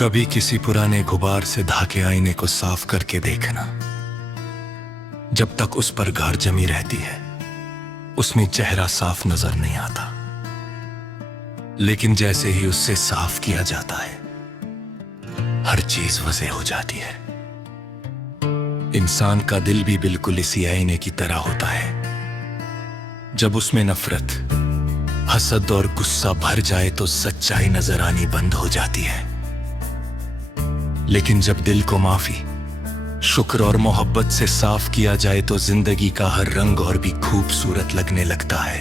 कभी किसी पुराने गुबार से ढके आईने को साफ करके देखना। जब तक उस पर गार जमी रहती है उसमें चेहरा साफ नजर नहीं आता, लेकिन जैसे ही उससे साफ किया जाता है हर चीज वजह हो जाती है। इंसान का दिल भी बिल्कुल इसी आईने की तरह होता है। जब उसमें नफरत, हसद और गुस्सा भर जाए तो सच्चाई नजर आनी बंद हो जाती है, लेकिन जब दिल को माफी, शुक्र और मोहब्बत से साफ किया जाए तो जिंदगी का हर रंग और भी खूबसूरत लगने लगता है।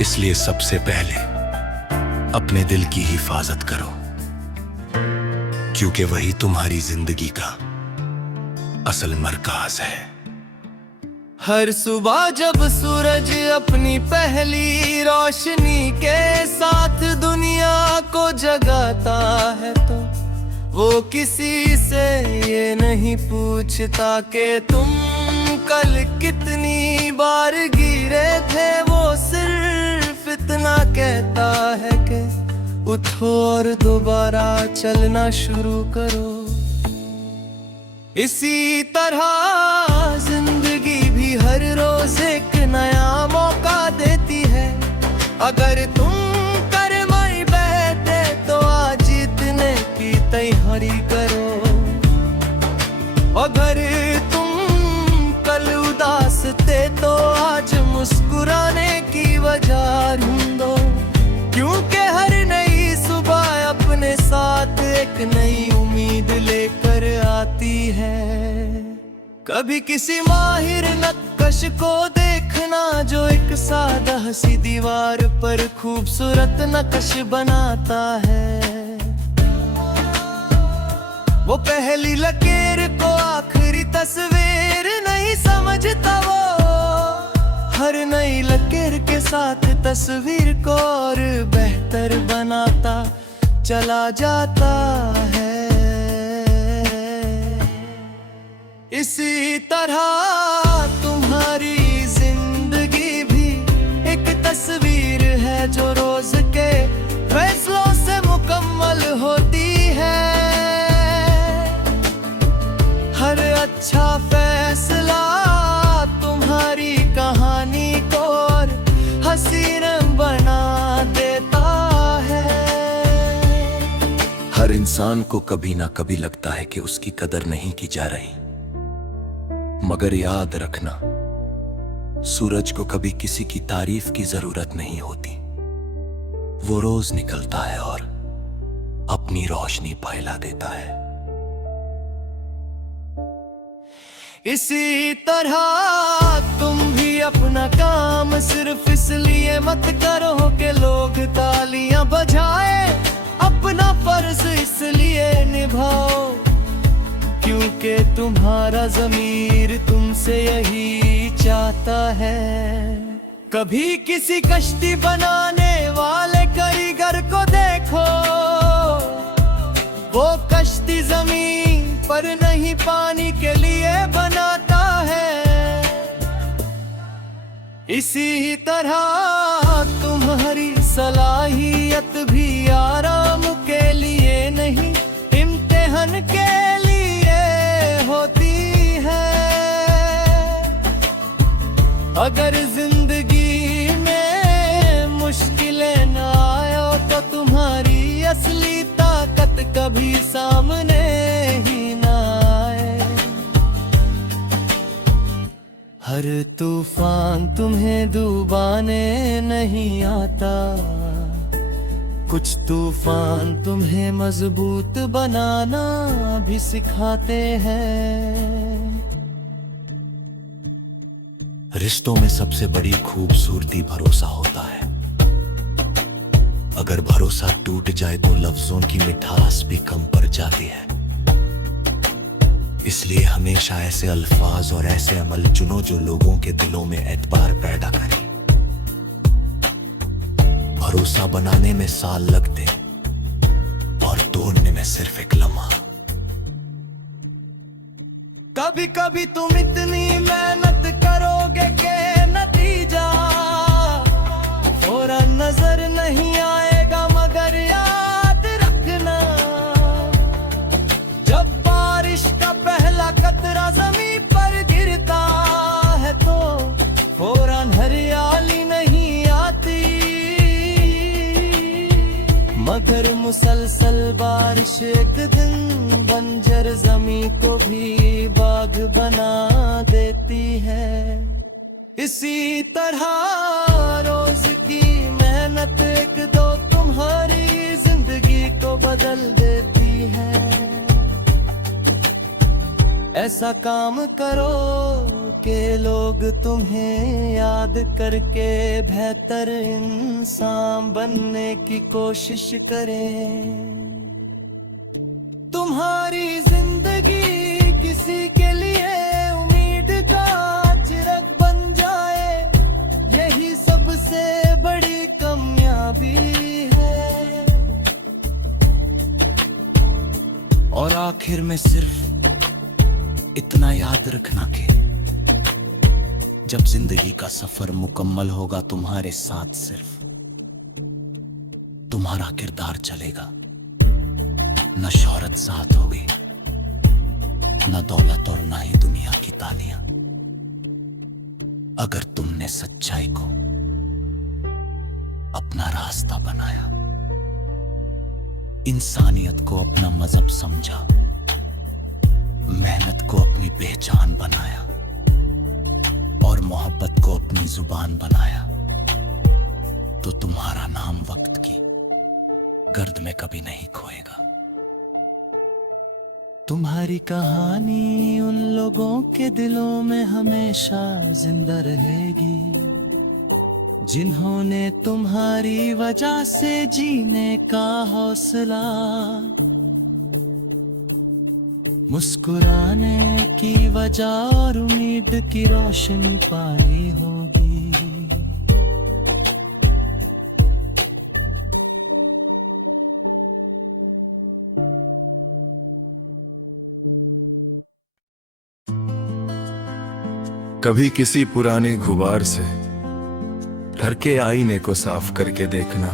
इसलिए सबसे पहले अपने दिल की हिफाजत करो, क्योंकि वही तुम्हारी जिंदगी का असल मरकज है। हर सुबह जब सूरज अपनी पहली रोशनी के साथ दुनिया को जगाता है तो वो किसी से ये नहीं पूछता कि तुम कल कितनी बार गिरे थे। वो सिर्फ इतना कहता है कि उठो और दोबारा चलना शुरू करो। इसी तरह जिंदगी भी हर रोज एक नया मौका देती है। अगर तुम कर्मई बहते तो आज जीतने की तैयारी करो। अगर तुम कल उदास थे तो आज मुस्कुराने की वजह ढूंढो, क्योंकि हर नई सुबह अपने साथ एक नई उम्मीद लेकर आती है। कभी किसी माहिर नक्काश को देखना जो एक सादा सी दीवार पर खूबसूरत नक्श बनाता है। वो पहली लकीर को आखिरी तस्वीर नहीं समझता, वो हर नई लकीर के साथ तस्वीर को और बेहतर बनाता चला जाता है। इसी तरह तुम्हारी जिंदगी भी एक तस्वीर है जो रोज के फैसलों से मुकम्मल होती है। हर अच्छा फैसला तुम्हारी कहानी को और हसीन बना देता है। हर इंसान को कभी ना कभी लगता है कि उसकी कदर नहीं की जा रही, मगर याद रखना, सूरज को कभी किसी की तारीफ की जरूरत नहीं होती। वो रोज निकलता है और अपनी रोशनी फैला देता है। इसी तरह तुम भी अपना काम सिर्फ इसलिए मत करो कि लोग तालियां बजाए, अपना फर्ज इसलिए निभाओ क्योंकि तुम्हारा ज़मीर तुमसे यही चाहता है। कभी किसी कश्ती बनाने वाले कारीगर को देखो, वो कश्ती जमीन पर नहीं पानी के लिए बनाता है। इसी तरह तुम्हारी सलाहियत भी आराम के लिए नहीं, इम्तिहान के होती है। अगर जिंदगी में मुश्किलें न आयो तो तुम्हारी असली ताकत कभी सामने ही न आए। हर तूफान तुम्हें डुबाने नहीं आता, कुछ तूफान तुम्हें मजबूत बनाना भी सिखाते हैं। रिश्तों में सबसे बड़ी खूबसूरती भरोसा होता है। अगर भरोसा टूट जाए तो लफ्जों की मिठास भी कम पड़ जाती है। इसलिए हमेशा ऐसे अल्फाज और ऐसे अमल चुनो जो लोगों के दिलों में एतबार पैदा करें। भरोसा बनाने में साल लगते और तोड़ने में सिर्फ एक लम्हा। कभी कभी तुम इतनी मेहनत करोगे कि नतीजा फौरन नजर नहीं आएगा, मगर याद रखना बारिश एक दिन बंजर जमी को भी बाग बना देती है। इसी तरह रोज की मेहनत एक दो तुम्हारी जिंदगी को बदल देती है। ऐसा काम करो कि लोग तुम्हें याद करके बेहतर इंसान बनने की कोशिश करें। तुम्हारी जिंदगी किसी के लिए उम्मीद का चिराग बन जाए, यही सबसे बड़ी कामयाबी है। और आखिर में सिर्फ इतना याद रखना कि जब जिंदगी का सफर मुकम्मल होगा, तुम्हारे साथ सिर्फ तुम्हारा किरदार चलेगा। न शोहरत साथ होगी, न दौलत और न ही दुनिया की तालियां। अगर तुमने सच्चाई को अपना रास्ता बनाया, इंसानियत को अपना मजहब समझा, मेहनत को अपनी पहचान बनाया और मोहब्बत को अपनी जुबान बनाया, तो तुम्हारा नाम वक्त की गर्द में कभी नहीं खोएगा। तुम्हारी कहानी उन लोगों के दिलों में हमेशा जिंदा रहेगी, जिन्होंने तुम्हारी वजह से जीने का हौसला, मुस्कुराने की वजह और उम्मीद की रोशनी पाई होगी। कभी किसी पुराने गुबार से घर के आईने को साफ करके देखना।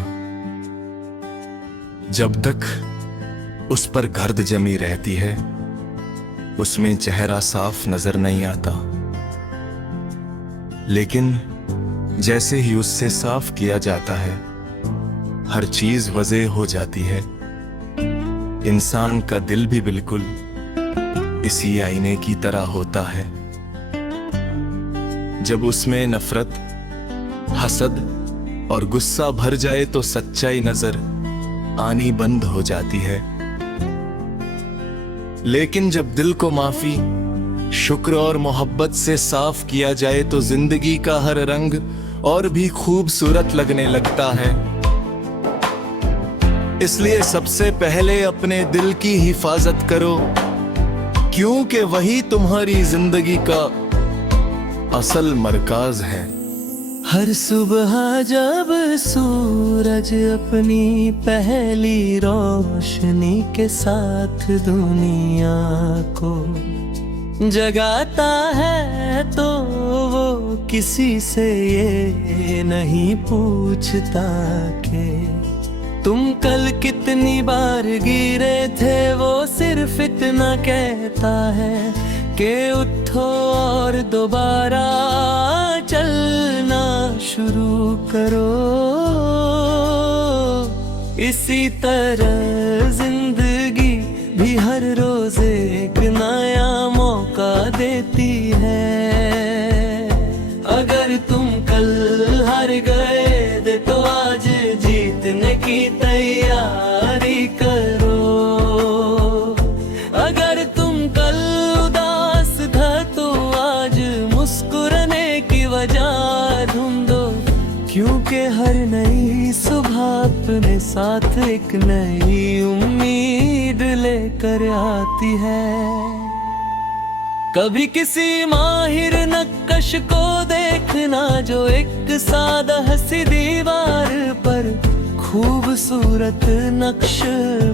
जब तक उस पर गर्द जमी रहती है, उसमें चेहरा साफ नजर नहीं आता, लेकिन जैसे ही उससे साफ किया जाता है, हर चीज वज़े हो जाती है। इंसान का दिल भी बिल्कुल इसी आईने की तरह होता है। जब उसमें नफरत, हसद और गुस्सा भर जाए तो सच्चाई नजर आनी बंद हो जाती है। लेकिन जब दिल को माफी, शुक्र और मोहब्बत से साफ किया जाए तो जिंदगी का हर रंग और भी खूबसूरत लगने लगता है। इसलिए सबसे पहले अपने दिल की हिफाजत करो, क्योंकि वही तुम्हारी जिंदगी का असल मरकज है। हर सुबह जब सूरज अपनी पहली रोशनी के साथ दुनिया को जगाता है, तो वो किसी से ये नहीं पूछता कि तुम कल कितनी बार गिरे थे। वो सिर्फ इतना कहता है कि उठो और दोबारा चलना शुरू करो। इसी तरह जिंदगी भी हर रोज एक नया मौका देती है। अगर तुम कल हार गए तो आज जीतने की तैयारी करो। अगर तुम कल उदास था तो आज मुस्कुराने की वजह ढूंढो, क्योंकि हर नई सुबह अपने साथ एक नई उम्मीद लेकर आती है। कभी किसी माहिर नक्काश को देखना जो एक सादा हंसी दीवार पर खूबसूरत नक्श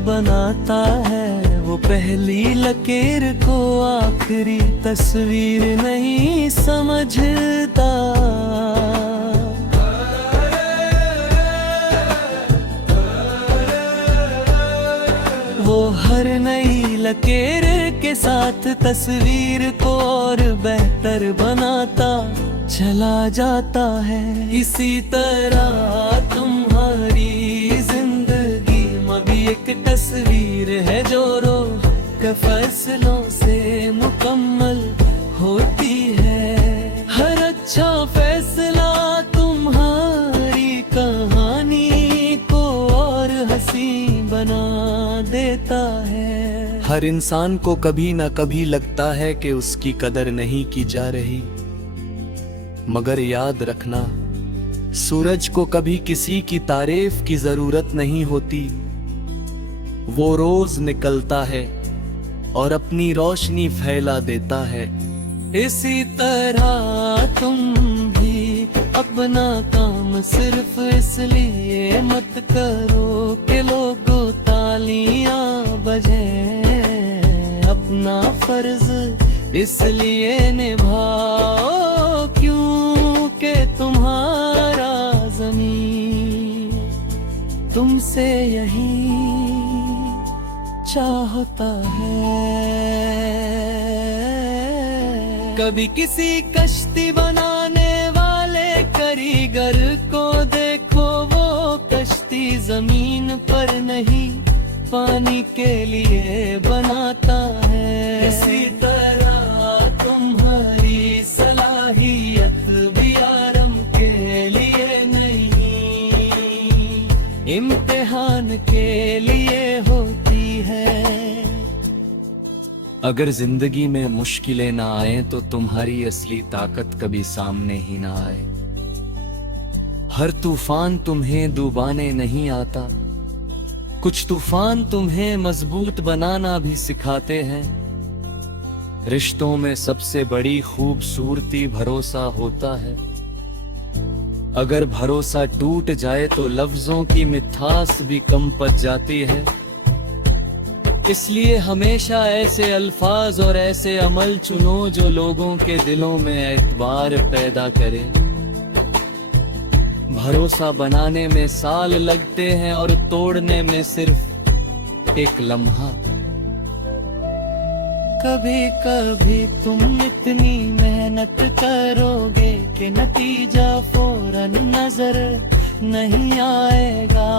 बनाता है। वो पहली लकीर को आखिरी तस्वीर नहीं समझता। वो हर नई लकीर के साथ तस्वीर को और बेहतर बनाता चला जाता है। इसी तरह तुम्हारी जिंदगी में भी एक तस्वीर है जो रोज के फैसलों से मुकम्मल होती है। हर अच्छा फैसला तुम्हारी कहानी को और हंसी बना देता है। हर इंसान को कभी ना कभी लगता है कि उसकी कदर नहीं की जा रही, मगर याद रखना, सूरज को कभी किसी की तारीफ की जरूरत नहीं होती। वो रोज निकलता है और अपनी रोशनी फैला देता है। इसी तरह तुम भी अपना काम सिर्फ इसलिए मत करो कि लोगों तालियां बजे। अपना फर्ज इसलिए निभाओ क्योंकि तुम्हारा ज़मीन तुमसे यही चाहता है। कभी किसी कश्ती बनाने वाले कारीगर को देखो, वो कश्ती जमीन पर नहीं पानी के लिए बनाता है। इसी तरह तुम्हारी सलाहियत भी आराम के लिए नहीं, इम्तिहान के लिए होती है। अगर जिंदगी में मुश्किलें ना आए तो तुम्हारी असली ताकत कभी सामने ही ना आए। हर तूफान तुम्हें डुबाने नहीं आता, कुछ तूफान तुम्हें मजबूत बनाना भी सिखाते हैं। रिश्तों में सबसे बड़ी खूबसूरती भरोसा होता है। अगर भरोसा टूट जाए तो लफ्जों की मिठास भी कम पड़ जाती है। इसलिए हमेशा ऐसे अल्फाज और ऐसे अमल चुनो जो लोगों के दिलों में एतबार पैदा करे। भरोसा बनाने में साल लगते हैं और तोड़ने में सिर्फ एक लम्हा। कभी कभी तुम इतनी मेहनत करोगे कि नतीजा फौरन नजर नहीं आएगा,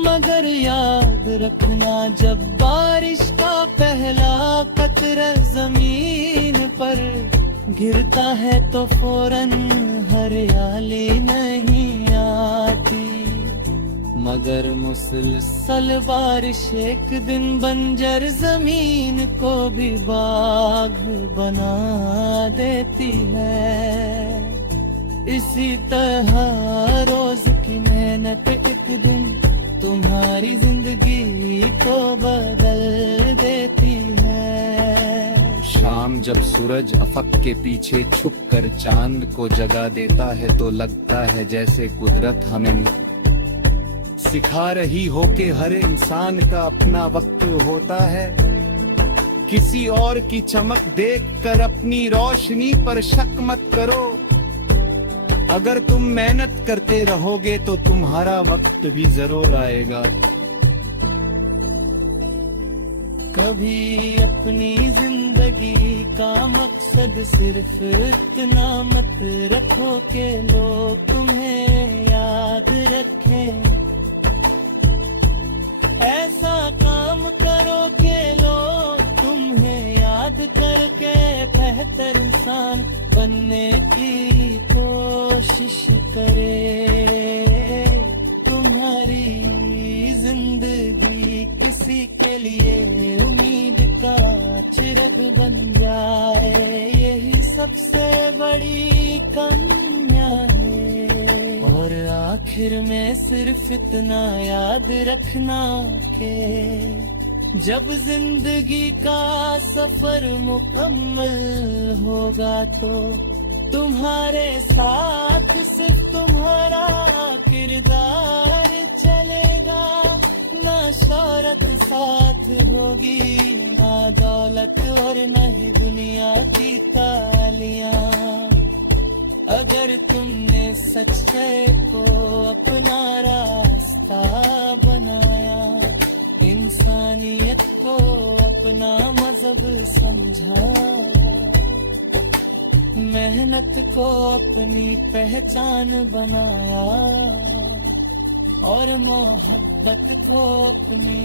मगर याद रखना जब बारिश का पहला कतरा जमीन पर गिरता है तो फौरन हरियाली नहीं आती, मगर मुसलसल बारिश एक दिन बंजर जमीन को भी बाग बना देती है। इसी तरह रोज की मेहनत एक दिन तुम्हारी जिंदगी को बदल देती है। शाम जब सूरज अफक के पीछे छुपकर चांद को जगा देता है तो लगता है जैसे कुदरत हमें सिखा रही हो कि हर इंसान का अपना वक्त होता है। किसी और की चमक देखकर अपनी रोशनी पर शक मत करो। अगर तुम मेहनत करते रहोगे तो तुम्हारा वक्त भी जरूर आएगा। कभी अपनी जिंदगी का मकसद सिर्फ इतना मत रखो कि लोग तुम्हें याद रखें। ऐसा काम करो कि लोग तुम्हें याद करके बेहतर इंसान बनने की कोशिश करे। तुम्हारी जिंदगी किसी के लिए उम्मीद का चिराग बन जाए, यही सबसे बड़ी कमियां है। और आखिर में सिर्फ इतना याद रखना कि जब जिंदगी का सफर मुकम्मल होगा तो तुम्हारे साथ सिर्फ तुम्हारा किरदार चलेगा। ना शोहरत साथ होगी, ना दौलत और न ही दुनिया की तालियां। अगर तुमने सच्चाई को अपना रास्ता बनाया, इंसानियत को अपना मजहब समझा, मेहनत को अपनी पहचान बनाया, और मोहब्बत को अपनी